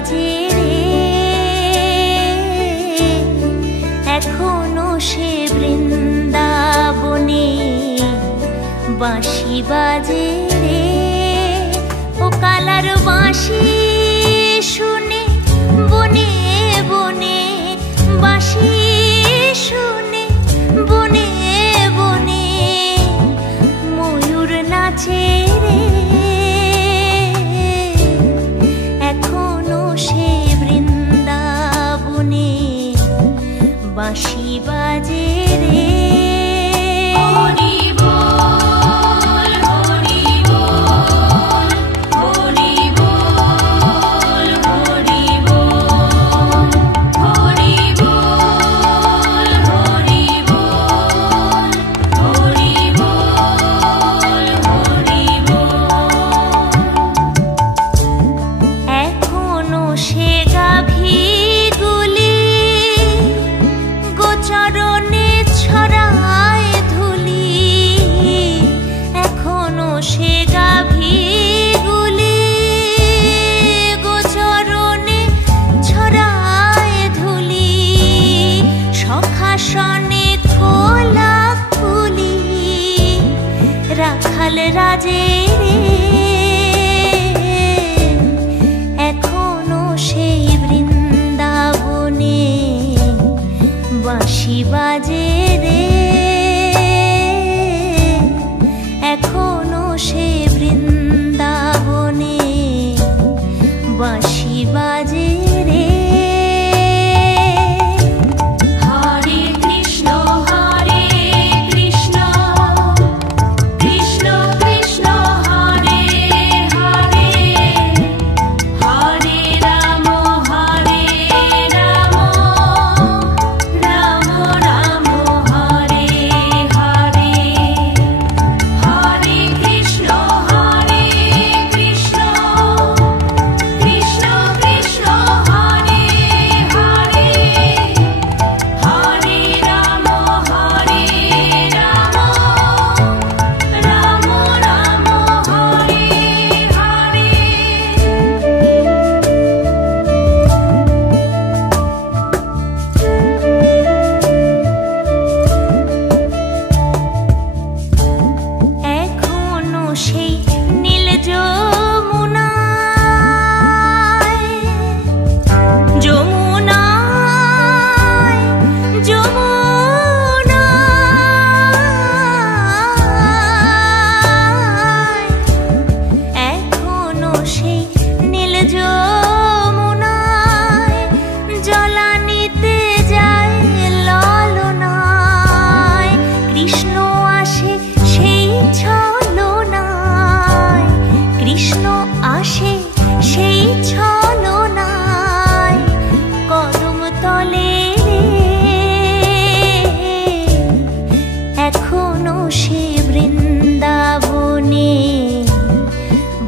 বাজে রে, এখনো সে বৃন্দাবনে বাঁশি বাজে রে। ও কালার বাঁশি শুনে বনে বনে, বাঁশি শুনে বনে বনে ময়ূর নাচে রে, এখনো সে বৃন্দাবনে বাঁশি বাজে রে। রাখাল রাজে রে, এখনো সেই বৃন্দাবনে বাঁশি বাজে রে, এখনো সেই বৃন্দাবনে বাঁশি বাজে রে।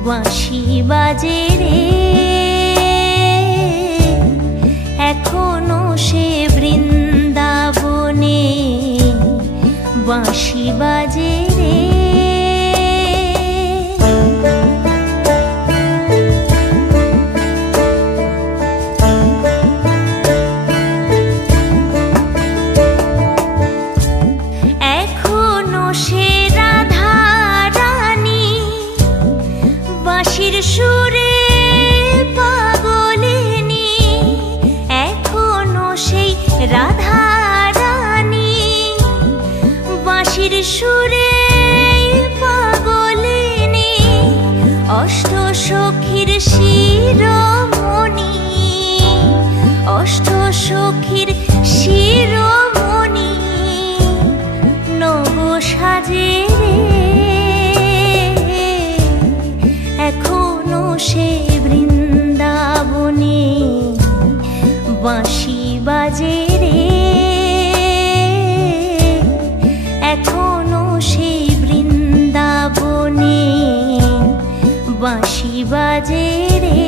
বাঁশি বাজে রে, এখনো সে বৃন্দাবনে বাঁশি বাজে রে। এখনো সে রাধা রানী বাঁশির সুরে পাগলিনী, এখনো সেই রাধা রানী বাঁশির সুরে পাগলিনী, অষ্ট সখীর শিরোমণি, অষ্ট সখীর শিরোমণি নব সাজে রে, এখনো সে বৃন্দাবনে বাঁশি বাজে রে, এখনো সে বৃন্দাবনে বাঁশি বাজে রে।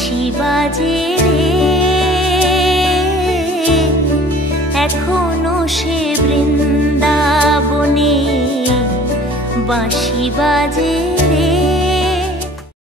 বাঁশি বাজে রে, এখনো সে বৃন্দাবনে বাঁশি বাজে।